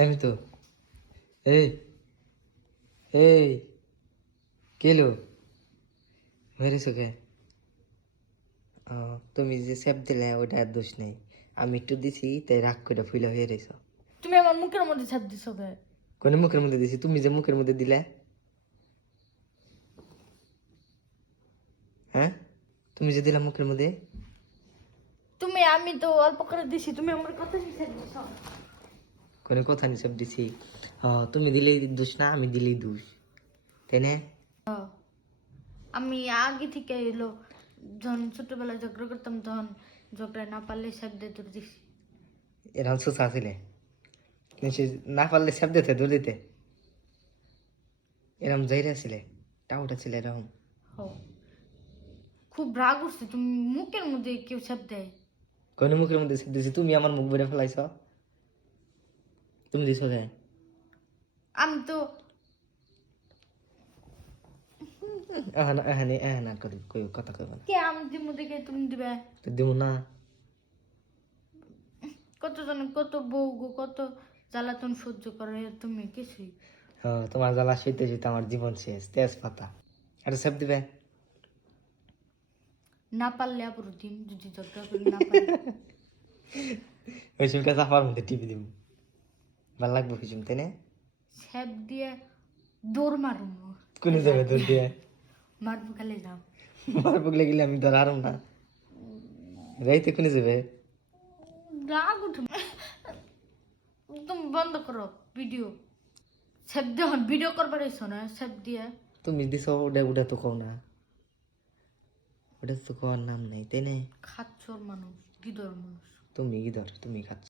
আমি তো এই এই কেলো হয়েছে কে? ও, তুমি যে স্যাপ দিলে ওটা আর দোষ নেই, আমি একটু দিছি তাই রাগ করে ফুলে হয়ে রয়েছ। তুমি আমার মুখের মধ্যে ছাপ দিছো কে? কোন মুখের মধ্যে দিছি? তুমি যে মুখের মধ্যে দিলে, হ্যাঁ তুমি যে দিলা মুখের মধ্যে। আমি তো অল্প করে দিছি, তুমি আমার কথা শিখাই দিছো। কোনো কথা নি সব দিছি। তুমি দিলেই দোষ না, আমি দিলেই দোষ, তাই না? আমি আগে থেকে এলো যখন ছোটবেলায় ঝগড়া করতাম তখন ঝগড়া না পারলে ছাপ দিয়ে তোর দিছি। এরকম সুসা ছিলে, সে না পারলে স্যাপ দিতে দৌড় দিতে, এরকম জাইরা ছিলে, টাউটা ছিলে এরকম। হো, খুব রাগ উঠছে, তুমি মুখের মধ্যে কেউ ছাপ দেয়। কোন মুখের মধ্যে স্যাপ দিছি? তুমি আমার মুখ বেড়ে ফেলাইছ, তুমি দিছো কে? আমি তো এখানে এখানে এখানে আর কই কথা কইব না, কে আমি দিব দেখে তুমি দিবে? তো দিব না। কতজন কত বউ গো, কত জ্বালাতন সহ্য করে, তুমি কিছুই। তোমার জ্বালা সইতে সইতে আমার জীবন শেষ, তেজ পাতা। আর স্যাপ দিবে? না পারলে আবার দিন, যদি ঝগড়া করে না পারি। ওই সময় চাপার মধ্যে টিপি দিব, ভাল লাগবে ওই সময়, তাই না? ছাপ দিয়ে দৌড় মারুম। কোন যাবে তোর দিয়ে? মারবো খালি যাও। মার বুকলে গেলে আমি ধর আরম না, রাইতে কোনে যাবে? রাগ উঠে। তুমি বন্ধ করো ভিডিও। ছাপ দিয়ে ভিডিও করবার এসো না, ছাপ দিয়ে। তুমি দিছো ওটা, ওটা তো কও না, ওটা তো কওয়ার নাম নাই, তাই না? খাচ্ছর মানুষ, গিদর মানুষ। তুমি কি ধর, তুমি খাচ্ছ।